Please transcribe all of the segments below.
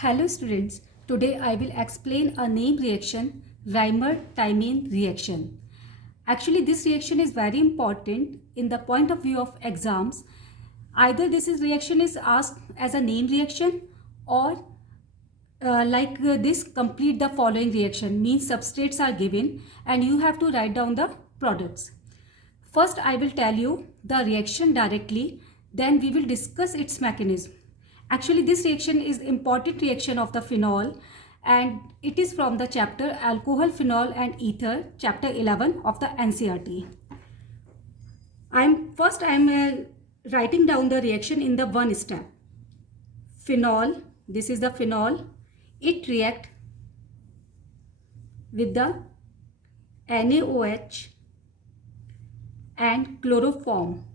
Hello students, today I will explain a name reaction, Reimer-Tiemann reaction. Actually this reaction is very important in the point of view of exams. Either reaction is asked as a name reaction or this complete the following reaction, means substrates are given and you have to write down the products. First I will tell you the reaction directly, then we will discuss its mechanism. Actually this reaction is important reaction of the phenol and it is from the chapter alcohol, phenol and ether, chapter 11 of the NCERT. I am writing down the reaction in the one step. Phenol, this is the phenol, it react with the NaOH and chloroform.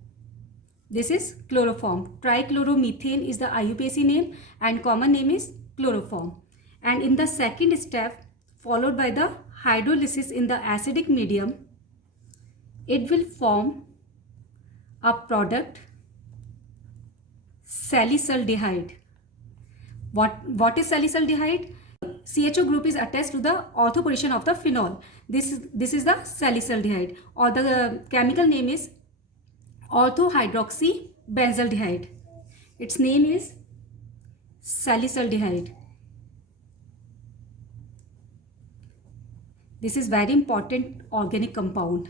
This is chloroform. Trichloromethane is the IUPAC name and common name is chloroform. And in the second step, followed by the hydrolysis in the acidic medium, it will form a product salicylaldehyde. What is salicylaldehyde? CHO group is attached to the ortho position of the phenol. This is the salicylaldehyde, or the chemical name is orthohydroxybenzaldehyde. Its name is salicylaldehyde. This is very important organic compound.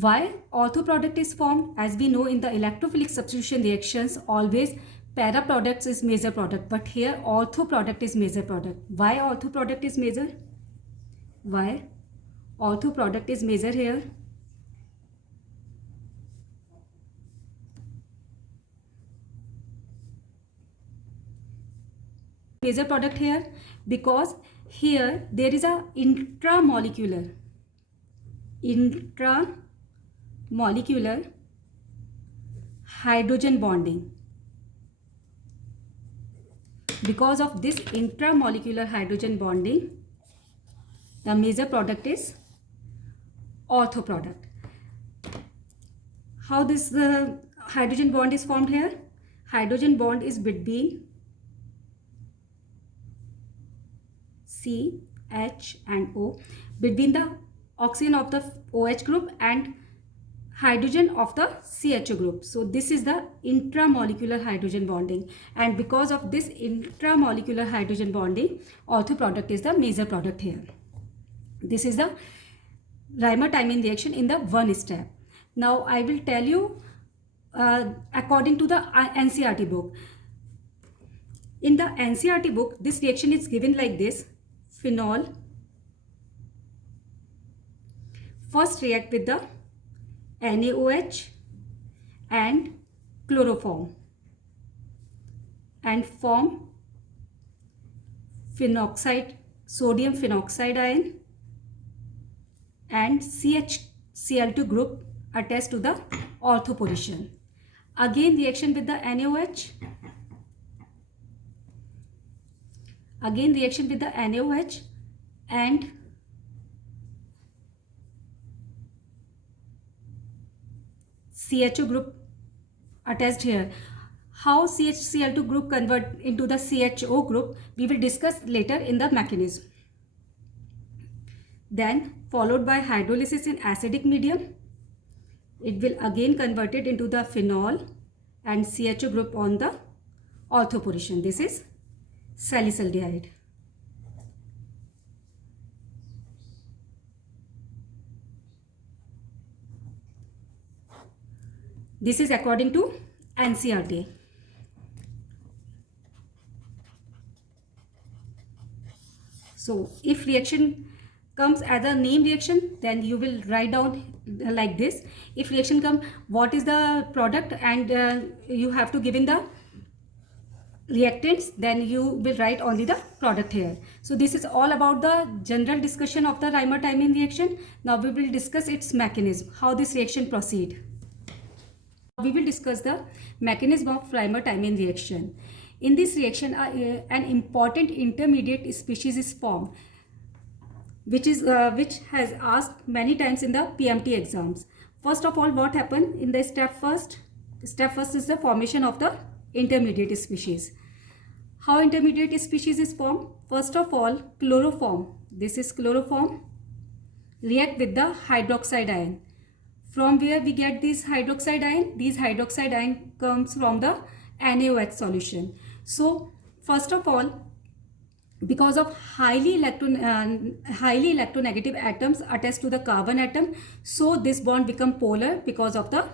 Why ortho product is formed? As we know, in the electrophilic substitution reactions, always para products is major product, but here ortho product is major product. Why ortho product is major? Why ortho product is major here? Major product here because here there is a intramolecular hydrogen bonding. Because of this intramolecular hydrogen bonding, the major product is ortho product. How this hydrogen bond is formed here? Hydrogen bond is between C, H and O, between the oxygen of the OH group and hydrogen of the CHO group. So this is the intramolecular hydrogen bonding, and because of this intramolecular hydrogen bonding, ortho product is the major product here. This is the Reimer-Tiemann reaction in the one step. Now I will tell you according to the NCERT book. In the NCERT book, this reaction is given like this. Phenol first react with the NaOH and chloroform and form phenoxide, sodium phenoxide ion and CHCl2 group attached to the ortho position. Again reaction with the NaOH. Again reaction with the NaOH and CHO group attached here. How CHCl2 group convert into the CHO group, we will discuss later in the mechanism. Then followed by hydrolysis in acidic medium, it will again converted into the phenol and CHO group on the ortho position. This is salicylaldehyde. This is according to NCERT. So if reaction comes as a name reaction, then you will write down like this. If reaction comes, what is the product, and you have to give in the reactants, then you will write only the product here. So this is all about the general discussion of the Reimer-Tiemann reaction. Now we will discuss its mechanism, how this reaction proceed. We will discuss the mechanism of Reimer-Tiemann reaction. In this reaction, an important intermediate species is formed, which has asked many times in the PMT exams. First of all, what happened in the step first? Step first is the formation of the intermediate species. How intermediate species is formed? First of all, chloroform. This is chloroform. React with the hydroxide ion. From where we get this hydroxide ion? These hydroxide ion comes from the NaOH solution. So first of all, because of highly electronegative atoms attached to the carbon atom, so this bond become polar because of the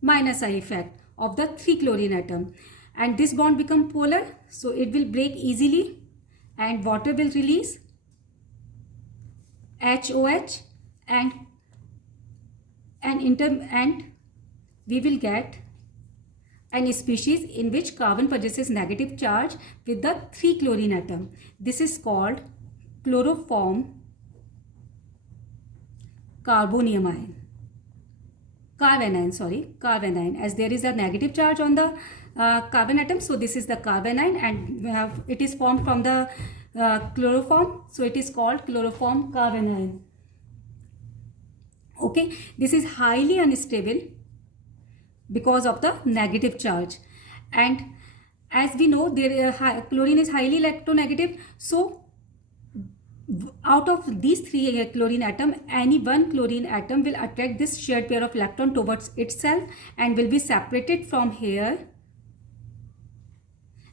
minus I effect of the 3-chlorine atom, and this bond become polar, so it will break easily and water will release HOH, and we will get an species in which carbon possesses negative charge with the 3-chlorine atom. This is called chloroform carbonium ion. Carbanion, as there is a negative charge on the carbon atom, so this is the carbanion, and it is formed from the chloroform, so it is called chloroform carbanion. Okay, this is highly unstable because of the negative charge, and as we know, chlorine is highly electronegative, so out of these 3 chlorine atom, any one chlorine atom will attract this shared pair of electron towards itself and will be separated from here,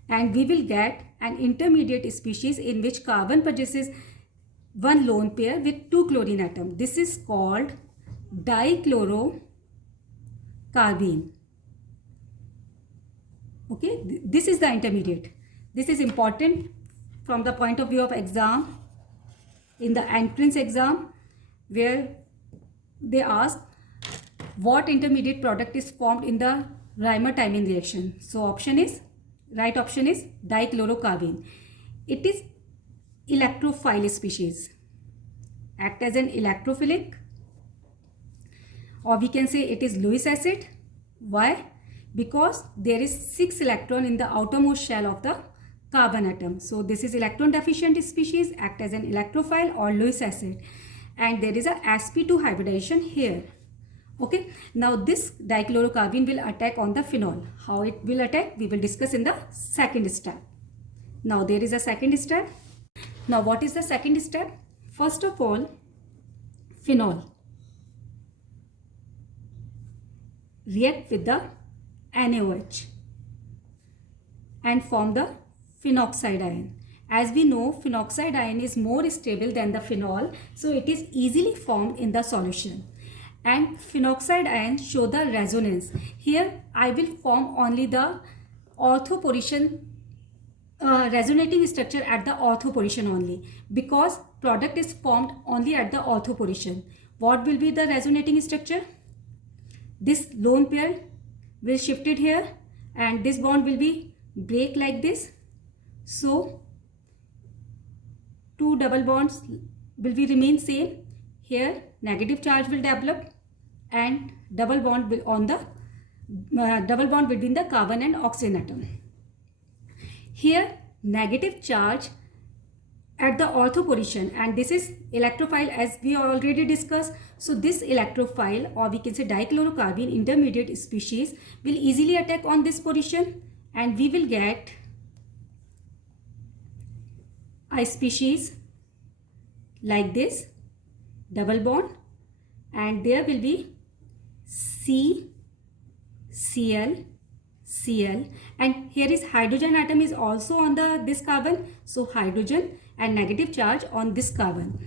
and we will get an intermediate species in which carbon possesses one lone pair with 2 chlorine atom. This is called dichlorocarbene. Okay, this is the intermediate. This is important from the point of view of exam. In the entrance exam, where they ask what intermediate product is formed in the Reimer-Tiemann reaction. So right option is dichlorocarbene. It is electrophile species, act as an electrophilic, or we can say it is Lewis acid. Why? Because there is 6 electron in the outermost shell of the carbon atom. So this is electron deficient species, act as an electrophile or Lewis acid, and there is a sp2 hybridization here. Okay, now this dichlorocarbene will attack on the phenol. How it will attack, we will discuss in the second step. Now there is a second step. Now what is the second step? First of all, phenol react with the NaOH and form the phenoxide ion. As we know, phenoxide ion is more stable than the phenol, so it is easily formed in the solution. And phenoxide ion show the resonance. Here I will form only the ortho position, resonating structure at the ortho position only, because product is formed only at the ortho position. What will be the resonating structure? This lone pair will shift it here, and this bond will be break like this. So 2 double bonds will be remain same. Here negative charge will develop, and double bond will on the double bond between the carbon and oxygen atom. Here negative charge at the ortho position, and this is electrophile as we already discussed. So this electrophile, or we can say dichlorocarbene intermediate species, will easily attack on this position, and we will get a species like this, double bond, and there will be Cl, and here is hydrogen atom is also on this carbon, so hydrogen and negative charge on this carbon.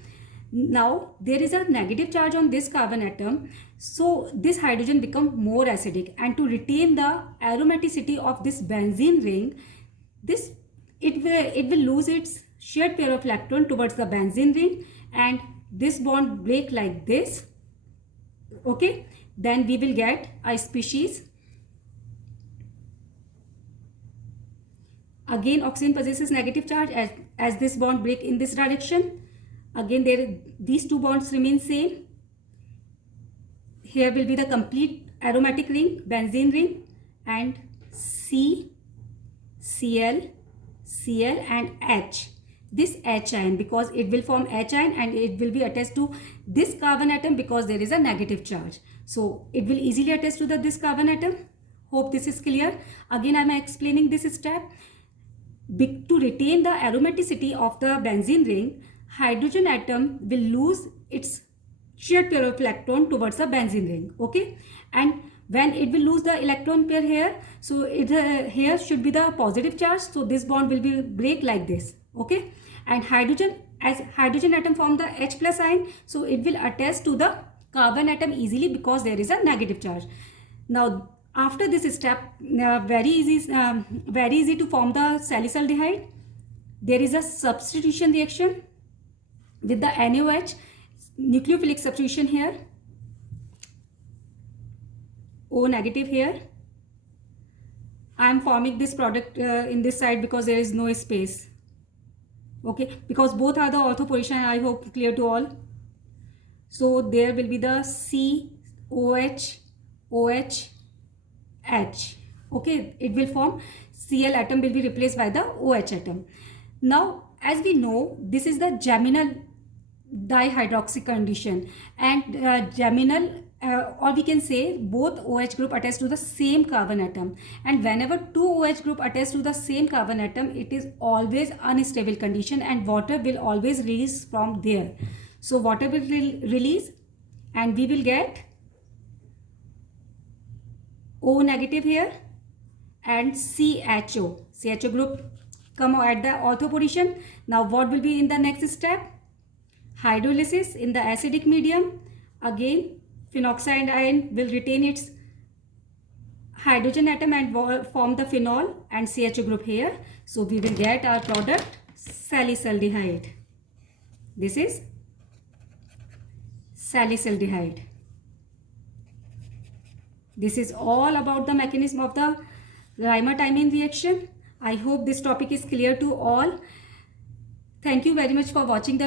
Now there is a negative charge on this carbon atom, so this hydrogen become more acidic, and to retain the aromaticity of this benzene ring, it will lose its shared pair of electron towards the benzene ring, and this bond break like this. Okay, then we will get a species. Again oxygen possesses negative charge, as this bond break in this direction. Again these 2 bonds remain same. Here will be the complete aromatic ring, benzene ring, and Cl and H. This H ion, because it will form H ion and it will be attached to this carbon atom because there is a negative charge. So it will easily attach to this carbon atom. Hope this is clear. Again I am explaining this step. To retain the aromaticity of the benzene ring, hydrogen atom will lose its shared pair of electron towards the benzene ring. Okay, and when it will lose the electron pair here, so it here should be the positive charge, so this bond will be break like this. Okay, and hydrogen, as hydrogen atom form the H plus ion, so it will attach to the carbon atom easily because there is a negative charge. Now after this step, very easy to form the salicylaldehyde. There is a substitution reaction with the NaOH, nucleophilic substitution here, O negative here. I am forming this product in this side because there is no space. Okay, because both are the ortho position, I hope clear to all. So there will be the COH, OH, H. Okay, it will form Cl atom will be replaced by the OH atom. Now as we know, this is the geminal dihydroxy condition, and geminal or we can say both OH group attached to the same carbon atom, and whenever two OH group attached to the same carbon atom, it is always unstable condition and water will always release from there. So water will release and we will get O negative here and CHO. CHO group come at the ortho position. Now what will be in the next step? Hydrolysis in the acidic medium. Again phenoxide ion will retain its hydrogen atom and form the phenol and CHO group here. So we will get our product salicylaldehyde. This is salicylaldehyde. This is all about the mechanism of the Reimer-Tymane reaction. I hope this topic is clear to all. Thank you very much for watching the